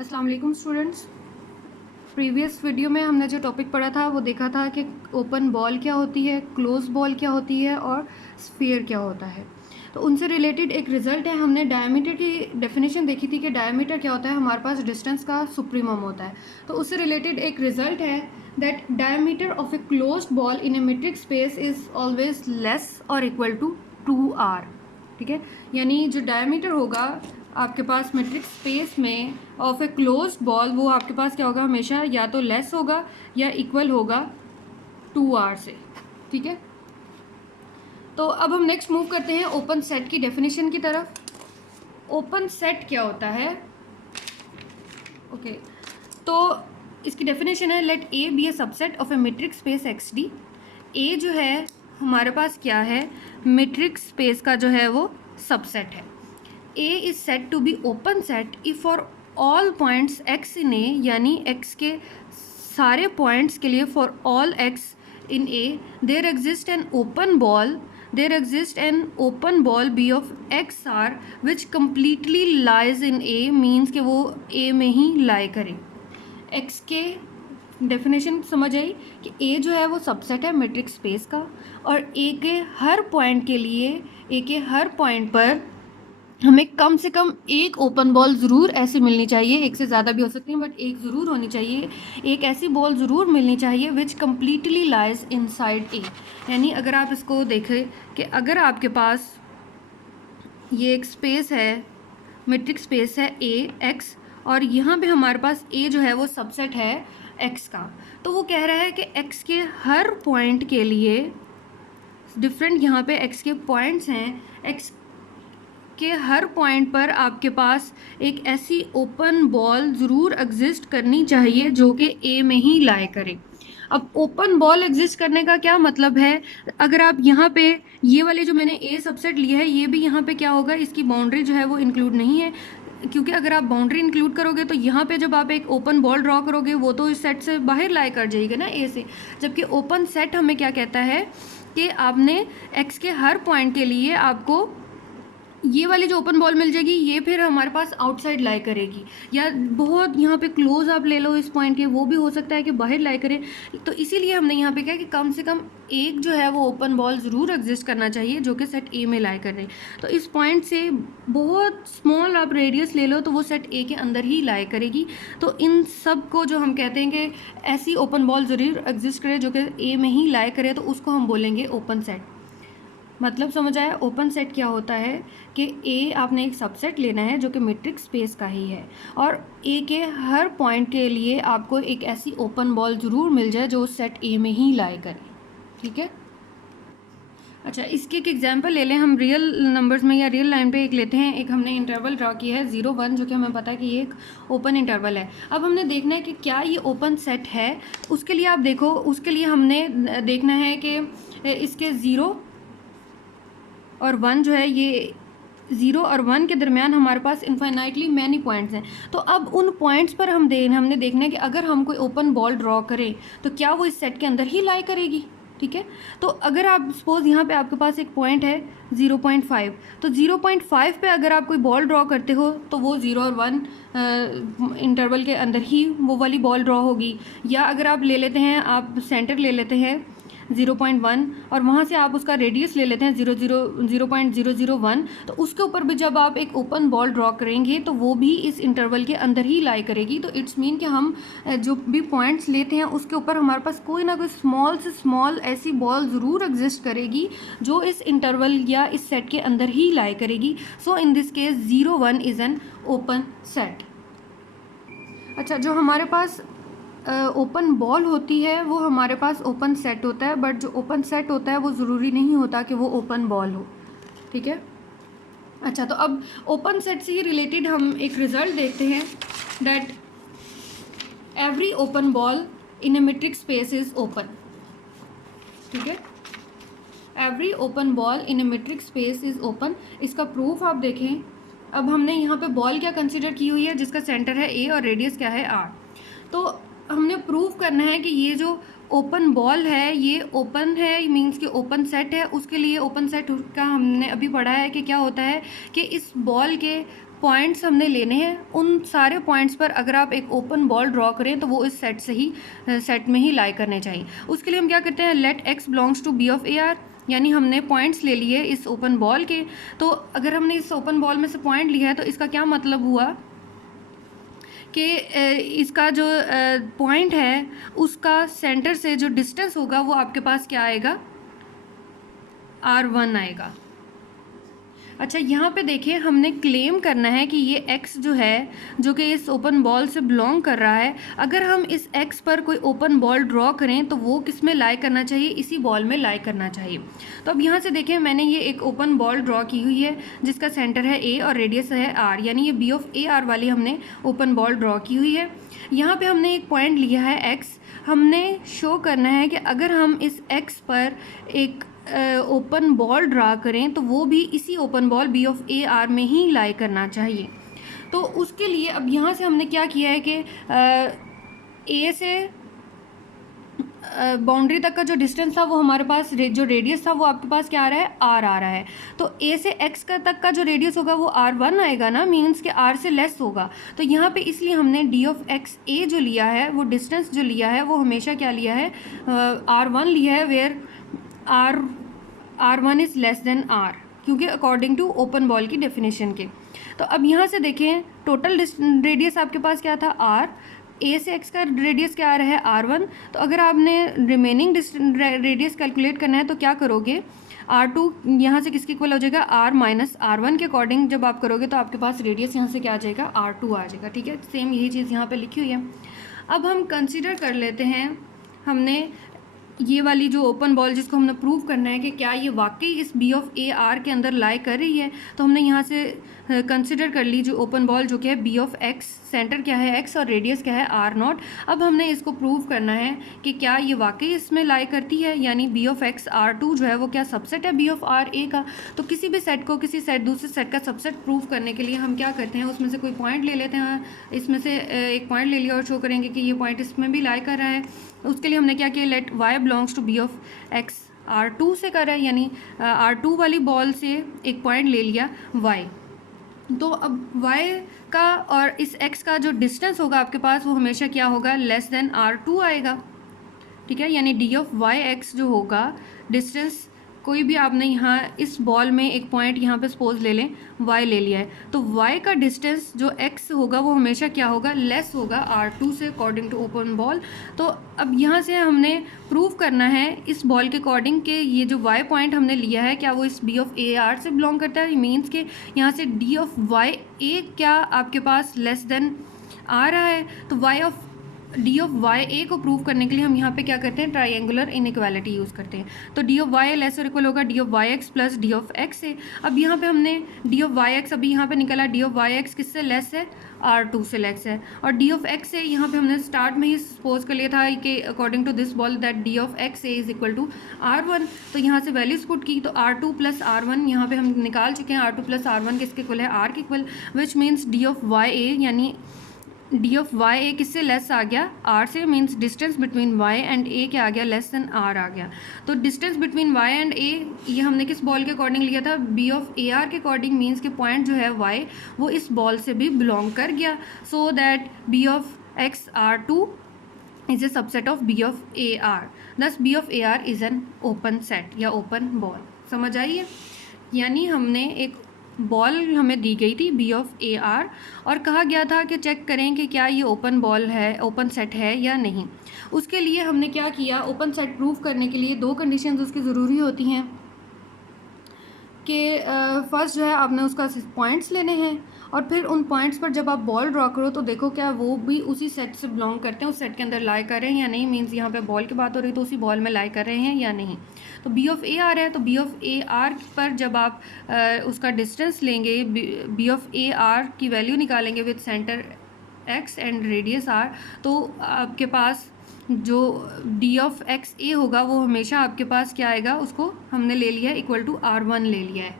अस्सलाम वालेकुम students. Previous video में हमने जो टॉपिक पढ़ा था वो देखा था कि ओपन बॉल क्या होती है, क्लोज बॉल क्या होती है और स्फीयर क्या होता है। तो उनसे रिलेटेड एक रिज़ल्ट है, हमने डायमीटर की डेफिनेशन देखी थी कि डायमीटर क्या होता है, हमारे पास डिस्टेंस का सुप्रीमम होता है। तो उससे रिलेटेड एक रिज़ल्ट है that diameter of a closed ball in A metric space is always less और इक्वल टू 2r। ठीक है, यानी जो डायमीटर होगा आपके पास मीट्रिक स्पेस में ऑफ ए क्लोज बॉल, वो आपके पास क्या होगा, हमेशा या तो लेस होगा या इक्वल होगा 2r से। ठीक है, तो अब हम नेक्स्ट मूव करते हैं ओपन सेट की डेफिनेशन की तरफ। ओपन सेट क्या होता है? ओके, तो इसकी डेफिनेशन है let A be a subset of a metric space X D. A जो है हमारे पास क्या है, मीट्रिक स्पेस का जो है वो सबसेट है। A is said to be open set if for all points x in A, यानी x के सारे पॉइंट्स के लिए for all x in A there exists an open ball B of x r which completely lies in A, means कि वो A में ही लाई करे। x के डेफिनेशन समझ आई कि A जो है वो सबसेट है मैट्रिक स्पेस का, और A के हर पॉइंट के लिए, A के हर पॉइंट पर हमें कम से कम एक ओपन बॉल ज़रूर ऐसी मिलनी चाहिए, एक से ज़्यादा भी हो सकती है बट एक ज़रूर होनी चाहिए। एक ऐसी बॉल ज़रूर मिलनी चाहिए विच कम्प्लीटली लाइज इनसाइड ए। यानी अगर आप इसको देखें कि अगर आपके पास ये एक स्पेस है, मीट्रिक स्पेस है ए एक्स, और यहाँ पे हमारे पास ए जो है वो सबसेट है एक्स का, तो वो कह रहा है कि एक्स के हर पॉइंट के लिए डिफरेंट, यहाँ पे एक्स के पॉइंट्स हैं, एक्स के हर पॉइंट पर आपके पास एक ऐसी ओपन बॉल ज़रूर एग्जिस्ट करनी चाहिए जो कि ए में ही लाई करे। अब ओपन बॉल एग्जिस्ट करने का क्या मतलब है? अगर आप यहाँ पे ये वाले जो मैंने ए सबसेट लिया है, ये भी यहाँ पे क्या होगा, इसकी बाउंड्री जो है वो इंक्लूड नहीं है, क्योंकि अगर आप बाउंड्री इंक्लूड करोगे तो यहाँ पे जब आप एक ओपन बॉल ड्रॉ करोगे वो तो इस सेट से बाहर लाई कर जाएगी ना ए से। जबकि ओपन सेट हमें क्या कहता है कि आपने एक्स के हर पॉइंट के लिए आपको ये वाली जो ओपन बॉल मिल जाएगी, ये फिर हमारे पास आउटसाइड लाई करेगी, या बहुत यहाँ पे क्लोज आप ले लो इस पॉइंट के, वो भी हो सकता है कि बाहर लाई करे। तो इसीलिए हमने यहाँ पे कहा कि कम से कम एक जो है वो ओपन बॉल ज़रूर एग्जिस्ट करना चाहिए जो कि सेट ए में लाई कर रही। तो इस पॉइंट से बहुत स्मॉल आप रेडियस ले लो तो वो सेट ए के अंदर ही लाई करेगी। तो इन सब को जो हम कहते हैं कि ऐसी ओपन बॉल ज़रूर एग्जिस्ट करे जो कि ए में ही लाई करे, तो उसको हम बोलेंगे ओपन सेट। मतलब समझ आया? ओपन सेट क्या होता है कि ए आपने एक सबसेट लेना है जो कि मीट्रिक स्पेस का ही है, और ए के हर पॉइंट के लिए आपको एक ऐसी ओपन बॉल ज़रूर मिल जाए जो सेट ए में ही लाई करे। ठीक है, अच्छा, इसके एक एग्जांपल ले लें हम। रियल नंबर्स में या रियल लाइन पे एक लेते हैं। एक हमने इंटरवल ड्रॉ किया है 0 1, जो कि हमें पता है कि ये एक ओपन इंटरवल है। अब हमने देखना है कि क्या ये ओपन सेट है। उसके लिए आप देखो, उसके लिए हमने देखना है कि इसके 0 और 1 जो है, ये 0 और 1 के दरमियान हमारे पास इन्फाइनाइटली मैनी पॉइंट्स हैं। तो अब उन पॉइंट्स पर हमने देखना है कि अगर हम कोई ओपन बॉल ड्रॉ करें तो क्या वो इस सेट के अंदर ही लाई करेगी। ठीक है, तो अगर आप सपोज यहाँ पे आपके पास एक पॉइंट है 0.5, तो 0.5 पे अगर आप कोई बॉल ड्रॉ करते हो तो वो 0 और 1 इंटरवल के अंदर ही वो वाली बॉल ड्रॉ होगी। या अगर आप ले लेते हैं, आप सेंटर ले लेते हैं 0.1 और वहाँ से आप उसका रेडियस ले लेते हैं 0.001, तो उसके ऊपर भी जब आप एक ओपन बॉल ड्रॉ करेंगे तो वो भी इस इंटरवल के अंदर ही लाई करेगी। तो इट्स मीन कि हम जो भी पॉइंट्स लेते हैं उसके ऊपर हमारे पास कोई ना कोई स्मॉल से स्मॉल ऐसी बॉल ज़रूर एग्जिस्ट करेगी जो इस इंटरवल या इस सेट के अंदर ही लाई करेगी। So in this case 0 1 is an open set. अच्छा, जो हमारे पास ओपन बॉल होती है वो हमारे पास ओपन सेट होता है, बट जो ओपन सेट होता है वो ज़रूरी नहीं होता कि वो ओपन बॉल हो। ठीक है, अच्छा, तो अब ओपन सेट से ही रिलेटेड हम एक रिज़ल्ट देखते हैं that every open ball in A metric space is open. ठीक है, every open ball in A metric space is open. इसका प्रूफ आप देखें। अब हमने यहाँ पे बॉल क्या कंसिडर की हुई है, जिसका सेंटर है ए और रेडियस क्या है आर। तो हमने प्रूव करना है कि ये जो ओपन बॉल है ये ओपन है, मींस कि ओपन सेट है। उसके लिए ओपन सेट का हमने अभी पढ़ा है कि क्या होता है कि इस बॉल के पॉइंट्स हमने लेने हैं, उन सारे पॉइंट्स पर अगर आप एक ओपन बॉल ड्रॉ करें तो वो इस सेट में ही लाई करने चाहिए। उसके लिए हम क्या करते हैं, let x belongs to B of A r, यानी हमने पॉइंट्स ले लिए इस ओपन बॉल के। तो अगर हमने इस ओपन बॉल में से पॉइंट लिया है तो इसका क्या मतलब हुआ कि इसका जो पॉइंट है उसका सेंटर से जो डिस्टेंस होगा वो आपके पास क्या आएगा, R1 आएगा। अच्छा, यहाँ पे देखिए हमने क्लेम करना है कि ये x जो है, जो कि इस ओपन बॉल से बिलोंग कर रहा है, अगर हम इस x पर कोई ओपन बॉल ड्रॉ करें तो वो किस में लाई करना चाहिए, इसी बॉल में लाई करना चाहिए। तो अब यहाँ से देखिए मैंने ये एक ओपन बॉल ड्रॉ की हुई है जिसका सेंटर है a और रेडियस है r, यानी ये बी ऑफ ए आर वाली हमने ओपन बॉल ड्रॉ की हुई है। यहाँ पर हमने एक पॉइंट लिया है x, हमने शो करना है कि अगर हम इस x पर एक ओपन बॉल ड्रा करें तो वो भी इसी open ball B of A r में ही लाई करना चाहिए। तो उसके लिए अब यहाँ से हमने क्या किया है कि ए से बाउंड्री तक का जो डिस्टेंस था वो हमारे पास जो रेडियस था वो आपके पास क्या आ रहा है, आर आ रहा है। तो ए से एक्स का तक का जो रेडियस होगा वो R1 आएगा ना, मीन्स कि आर से लेस होगा। तो यहाँ पे इसलिए हमने डी ऑफ एक्स ए जो लिया है, वो डिस्टेंस जो लिया है वो हमेशा क्या लिया है, R1 लिया है, where R1 is less than R, क्योंकि अकॉर्डिंग टू ओपन बॉल की डेफिनेशन के। तो अब यहाँ से देखें टोटल रेडियस आपके पास क्या था, R, ए से एक्स का रेडियस क्या आ रहा है, R1। तो अगर आपने रिमेनिंग रेडियस कैलकुलेट करना है तो क्या करोगे, R2 यहाँ से किसके इक्वल हो जाएगा, R माइनस R1 के अकॉर्डिंग जब आप करोगे तो आपके पास रेडियस यहाँ से क्या आ जाएगा, R2 आ जाएगा। ठीक है, सेम यही चीज़ यहाँ पे लिखी हुई है। अब हम कंसिडर कर लेते हैं, हमने ये वाली जो ओपन बॉल जिसको हमने प्रूव करना है कि क्या ये वाकई इस बी ऑफ ए आर के अंदर लाई कर रही है, तो हमने यहाँ से कंसिडर कर ली जो ओपन बॉल जो कि है बी ऑफ एक्स, सेंटर क्या है एक्स और रेडियस क्या है R0। अब हमने इसको प्रूव करना है कि क्या ये वाकई इसमें लाई करती है, यानी बी ऑफ एक्स R2 जो है वो क्या सबसेट है बी ऑफ आर ए का। तो किसी भी सेट को किसी सेट दूसरे सेट का सबसेट प्रूव करने के लिए हम क्या करते हैं, उसमें से कोई पॉइंट ले लेते हैं, इसमें से एक पॉइंट ले लिया और शो करेंगे कि ये पॉइंट इसमें भी लाई कर रहा है। उसके लिए हमने क्या किया, let y belongs to B of x R2 से करा है, यानी R2 वाली बॉल से एक पॉइंट ले लिया y। तो अब y का और इस x का जो डिस्टेंस होगा आपके पास वो हमेशा क्या होगा, लेस देन R2 आएगा। ठीक है, यानी डी ऑफ वाई एक्स जो होगा, डिस्टेंस कोई भी आपने यहाँ इस बॉल में एक पॉइंट यहाँ पे सपोज ले लें, y ले लिया है, तो y का डिस्टेंस जो x होगा वो हमेशा क्या होगा, लेस होगा R2 से अकॉर्डिंग टू ओपन बॉल। तो अब यहाँ से हमने प्रूव करना है इस बॉल के अकॉर्डिंग कि ये जो y पॉइंट हमने लिया है क्या वो इस बी ऑफ ए आर से बिलोंग करता है, मीन्स के यहाँ से डी ऑफ वाई ए क्या आपके पास लेस देन आ रहा है। तो y of D of Y A को प्रूव करने के लिए हम यहाँ पे क्या करते हैं, ट्राइंगुलर इनइक्वालिटी यूज़ करते हैं। तो डी ऑफ वाई लेस और इक्वल होगा D of Y X plus D of x A. अब यहाँ पे हमने डी ऑफ वाई एक्स अभी यहाँ पे निकला, डी ऑफ वाई एक्स किससे लेस है, R2 से लेस है, और डी ऑफ एक्स ए यहाँ पे हमने स्टार्ट में ही सपोज कर लिया था कि according to this ball that d of x a is equal to R1। तो यहाँ से वैल्यूज पुट की तो R2 प्लस R1 यहाँ पे हम निकाल चुके हैं, R2 प्लस R1 किसके इक्वल है, R के equal, which means D of Y A, यानी डी ऑफ वाई ए किससे लेस आ गया, आर से, means distance between Y and A क्या आ गया, लेस देन आर आ गया। तो distance between Y and A ये हमने किस बॉल के अकॉर्डिंग लिया था, बी ऑफ ए आर के अकॉर्डिंग, मीन्स के पॉइंट जो है वाई वो इस बॉल से भी बिलोंग कर गया। So that B of x R2 is a subset of B of A R, thus B of A R is an open set या ओपन बॉल। समझ आइए, यानी हमने एक बॉल हमें दी गई थी बी ऑफ ए आर और कहा गया था कि चेक करें कि क्या ये ओपन बॉल है, ओपन सेट है या नहीं। उसके लिए हमने क्या किया, ओपन सेट प्रूव करने के लिए दो कंडीशंस उसकी ज़रूरी होती हैं कि फर्स्ट जो है आपने उसका पॉइंट्स लेने हैं और फिर उन पॉइंट्स पर जब आप बॉल ड्रॉ करो तो देखो क्या वो भी उसी सेट से बिलोंग करते हैं, उस सेट के अंदर लाई कर रहे हैं या नहीं, मीन्स यहाँ पे बॉल की बात हो रही है तो उसी बॉल में लाई कर रहे हैं या नहीं। तो बी ऑफ ए आर है, तो बी ऑफ ए आर पर जब आप उसका डिस्टेंस लेंगे, बी ऑफ ए आर की वैल्यू निकालेंगे with centre x and radius r, तो आपके पास जो डी ऑफ एक्स ए होगा वो हमेशा आपके पास क्या आएगा, उसको हमने ले लिया है इक्वल टू R1 ले लिया है।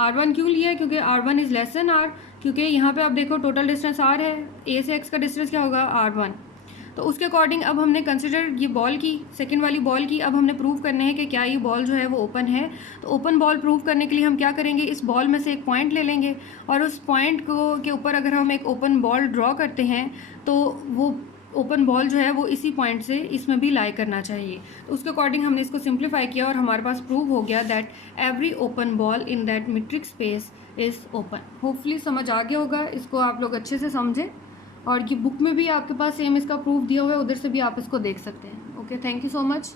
R1 क्यों लिया है, क्योंकि R1 is less than R, क्योंकि यहाँ पे आप देखो टोटल डिस्टेंस R है, ए से एक्स का डिस्टेंस क्या होगा R1। तो उसके अकॉर्डिंग अब हमने कंसिडर ये बॉल की, सेकंड वाली बॉल की, अब हमने प्रूव करने हैं कि क्या ये बॉल जो है वो ओपन है। तो ओपन बॉल प्रूव करने के लिए हम क्या करेंगे, इस बॉल में से एक पॉइंट ले लेंगे और उस पॉइंट को के ऊपर अगर हम एक ओपन बॉल ड्रॉ करते हैं तो वो ओपन बॉल जो है वो इसी पॉइंट से इसमें भी लाई करना चाहिए। तो उसके अकॉर्डिंग हमने इसको सिंप्लीफाई किया और हमारे पास प्रूव हो गया that every open ball in that metric space is open. Hopefully समझ आ गया होगा, इसको आप लोग अच्छे से समझें और ये बुक में भी आपके पास सेम इसका प्रूफ दिया हुआ है, उधर से भी आप इसको देख सकते हैं। Okay, thank you so much.